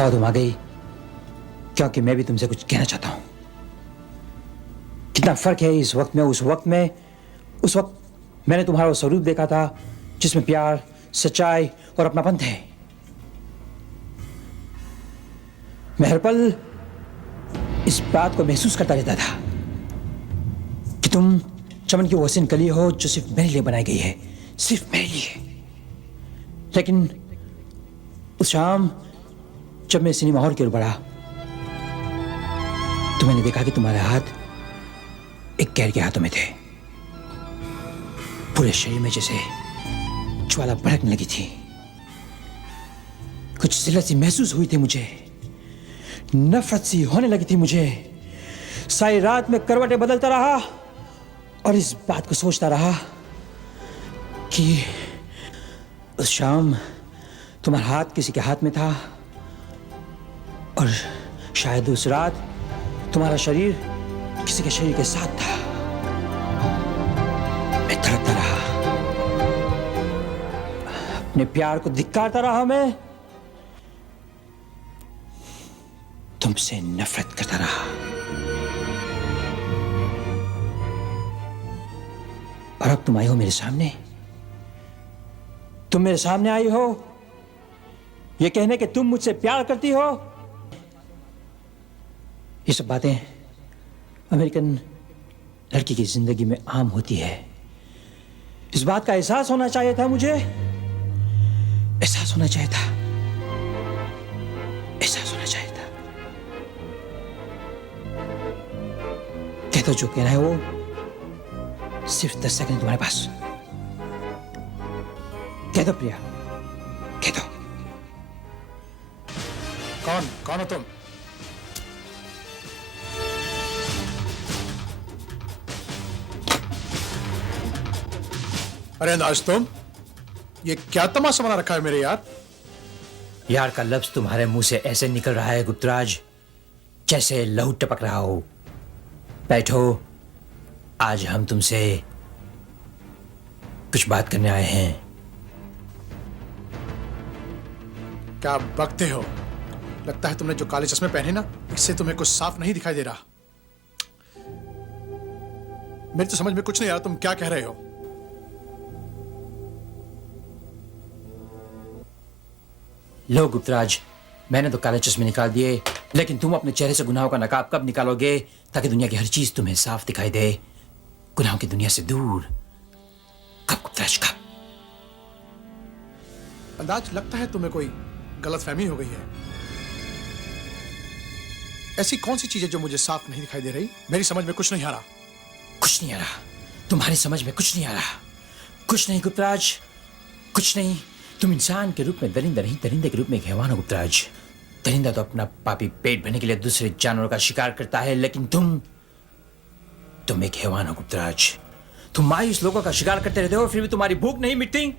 अच्छा तुम आ गई, क्योंकि मैं भी तुमसे कुछ कहना चाहता हूं। कितना फर्क है इस वक्त में उस वक्त में। उस वक्त मैंने तुम्हारा वो स्वरूप देखा था जिसमें प्यार, सच्चाई और अपनापन थे। मैं हर पल इस बात को महसूस करता रहता था कि तुम चमन की वो हसीन कली हो जो सिर्फ मेरे लिए बनाई गई है, सिर्फ मेरे लिए। लेकिन उस शाम जब मैं सिनेमा हॉल की ओर बढ़ा तो मैंने देखा कि तुम्हारे हाथ एक गैर के हाथों में थे। पूरे शरीर में जैसे ज्वाला भड़कने लगी थी। कुछ जिल्लत सी महसूस हुई थी मुझे, नफरत सी होने लगी थी मुझे। सारी रात में करवटें बदलता रहा और इस बात को सोचता रहा कि उस शाम तुम्हारा हाथ किसी के हाथ में था और शायद उस रात तुम्हारा शरीर किसी के शरीर के साथ था। मैं तड़पता रहा, अपने प्यार को धिक्कारता रहा। मैं तुमसे नफरत करता रहा। और अब तुम आई हो मेरे सामने। तुम मेरे सामने आई हो ये कहने कि तुम मुझसे प्यार करती हो। ये सब बातें अमेरिकन लड़की की जिंदगी में आम होती है। इस बात का एहसास होना चाहिए था मुझे, एहसास होना चाहिए था, एहसास होना चाहिए था। कह दो जो कहना है वो सिर्फ 10 सेकंड तुम्हारे पास। कह दो प्रिया, कह दो। कौन हो तुम? अरे अंदाज तुम ये क्या तमाशा बना रखा है मेरे यार? यार का लफ्ज तुम्हारे मुंह से ऐसे निकल रहा है गुप्तराज जैसे लहू टपक रहा हो। बैठो, आज हम तुमसे कुछ बात करने आए हैं। क्या बकते हो? लगता है तुमने जो काले चश्मे पहने ना, इससे तुम्हें कुछ साफ नहीं दिखाई दे रहा। मेरी तो समझ में कुछ नहीं आ रहा तुम क्या कह रहे हो। लो गुप्तराज, मैंने तो काले चश्मे निकाल दिए, लेकिन तुम अपने चेहरे से गुनाहों का नकाब कब निकालोगे ताकि दुनिया की हर चीज तुम्हें साफ दिखाई दे? गुनाहों की दुनिया से दूर कब गुप्तराज, कब? अंदाज लगता है तुम्हें कोई गलतफहमी हो गई है। ऐसी कौन सी चीज है जो मुझे साफ नहीं दिखाई दे रही? मेरी समझ में कुछ नहीं आ रहा। कुछ नहीं आ रहा? तुम्हारी समझ में कुछ नहीं आ रहा? कुछ नहीं गुप्तराज, कुछ नहीं। तुम इंसान के रूप में दरिंदा नहीं, दरिंदे के रूप में एक हैवान हो गुप्तराज। दरिंदा तो अपना पापी पेट भरने के लिए दूसरे जानवरों का शिकार करता है, लेकिन तुम एक हैवान हो गुप्तराज। तुम मायूस लोगों का शिकार करते रहते हो, फिर भी तुम्हारी भूख नहीं मिटती।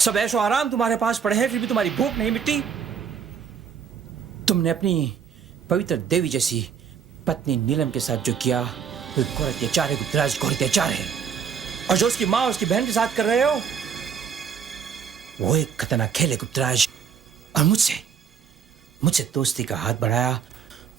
सब ऐशो आराम तुम्हारे पास पड़े हैं, फिर भी तुम्हारी भूख नहीं मिटती। तुमने अपनी पवित्र देवी जैसी पत्नी नीलम के साथ जो किया वो घोर अत्याचार है गुप्तराज, घोर अत्याचार है। और जो उसकी माँ और उसकी बहन के साथ कर रहे हो वो एक खतरनाक खेल है गुप्तराज। और मुझसे दोस्ती का हाथ बढ़ाया।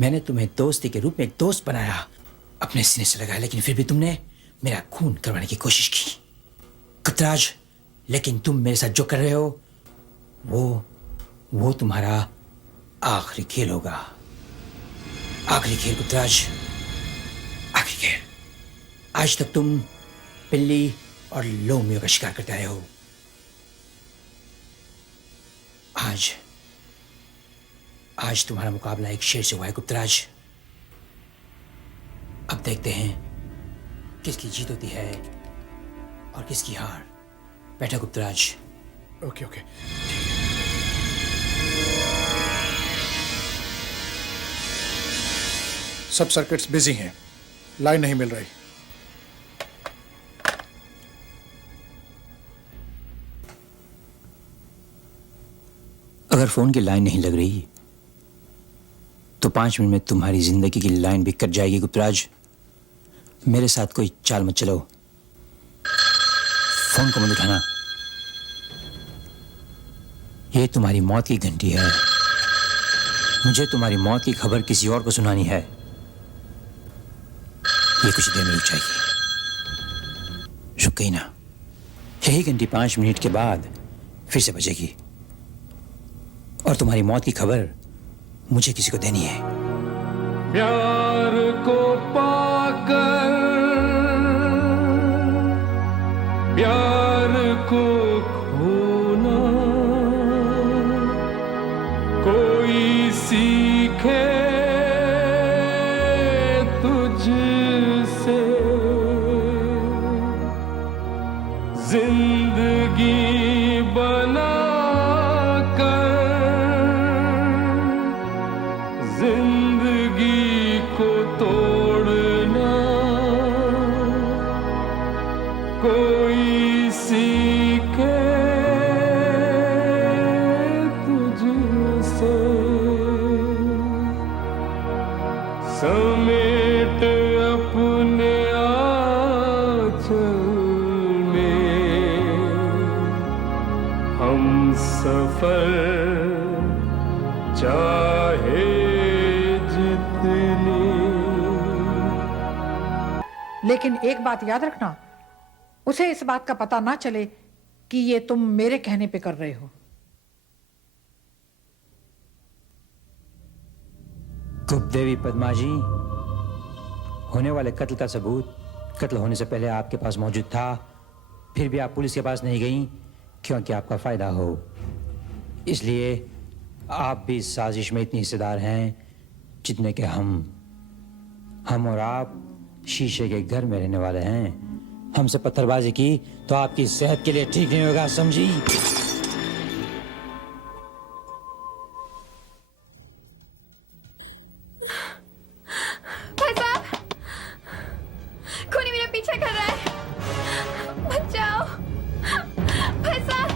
मैंने तुम्हें दोस्ती के रूप में एक दोस्त बनाया, अपने सीने से लगाया, लेकिन फिर भी तुमने मेरा खून करवाने की कोशिश की गुप्तराज। लेकिन तुम मेरे साथ जो कर रहे हो वो तुम्हारा आखिरी खेल होगा। आखिरी खेल गुप्तराज, आखिरी खेल। आज तक तुम बिल्ली और लोमियों का शिकार करते आए हो। आज तुम्हारा मुकाबला एक शेर से हुआ है गुप्तराज। अब देखते हैं किसकी जीत होती है और किसकी हार। बैठा गुप्तराज। Okay okay. सब सर्किट्स बिजी हैं, लाइन नहीं मिल रही। अगर फोन की लाइन नहीं लग रही तो 5 मिनट में तुम्हारी जिंदगी की लाइन भी कट जाएगी गुप्तराज। मेरे साथ कोई चाल मत चलो। फोन को मत उठाना। ये तुम्हारी मौत की घंटी है। मुझे तुम्हारी मौत की खबर किसी और को सुनानी है। ये कुछ देर में रुक जाएगी। रुक गई ना, यही घंटी 5 मिनट के बाद फिर से बजेगी और तुम्हारी मौत की खबर मुझे किसी को देनी है। प्यार को पाकर प्यार को खोना कोई सीखे तुझसे, जिंदगी बना कर जिंदगी को तोड़ना कोई सीखे तुझसे। समेट अपने आंचल में हम सफर चाहे जितनी। लेकिन एक बात याद रखना, उसे इस बात का पता ना चले कि ये तुम मेरे कहने पे कर रहे हो। गुप्त देवी पद्मा जी, होने वाले कत्ल का सबूत कत्ल होने से पहले आपके पास मौजूद था, फिर भी आप पुलिस के पास नहीं गईं क्योंकि आपका फायदा हो। इसलिए आप भी इस साजिश में इतनी हिस्सेदार हैं जितने के हम और आप शीशे के घर में रहने वाले हैं। हमसे पत्थरबाजी की तो आपकी सेहत के लिए ठीक नहीं होगा, समझी? भाई साहब, खूनी मेरा पीछा कर रहा है, बचाओ भाई साहब।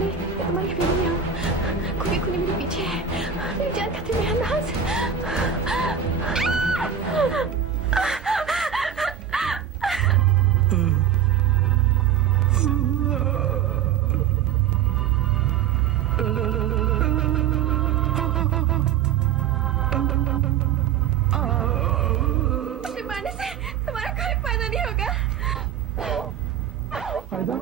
खूनी मैं तुम्हारी हवेली में आऊं। खूनी खूनी मेरे पीछे है, मेरी जान खतरे में है नाज। मुझे मारने से तुम्हारा कोई फायदा नहीं होगा। फायदा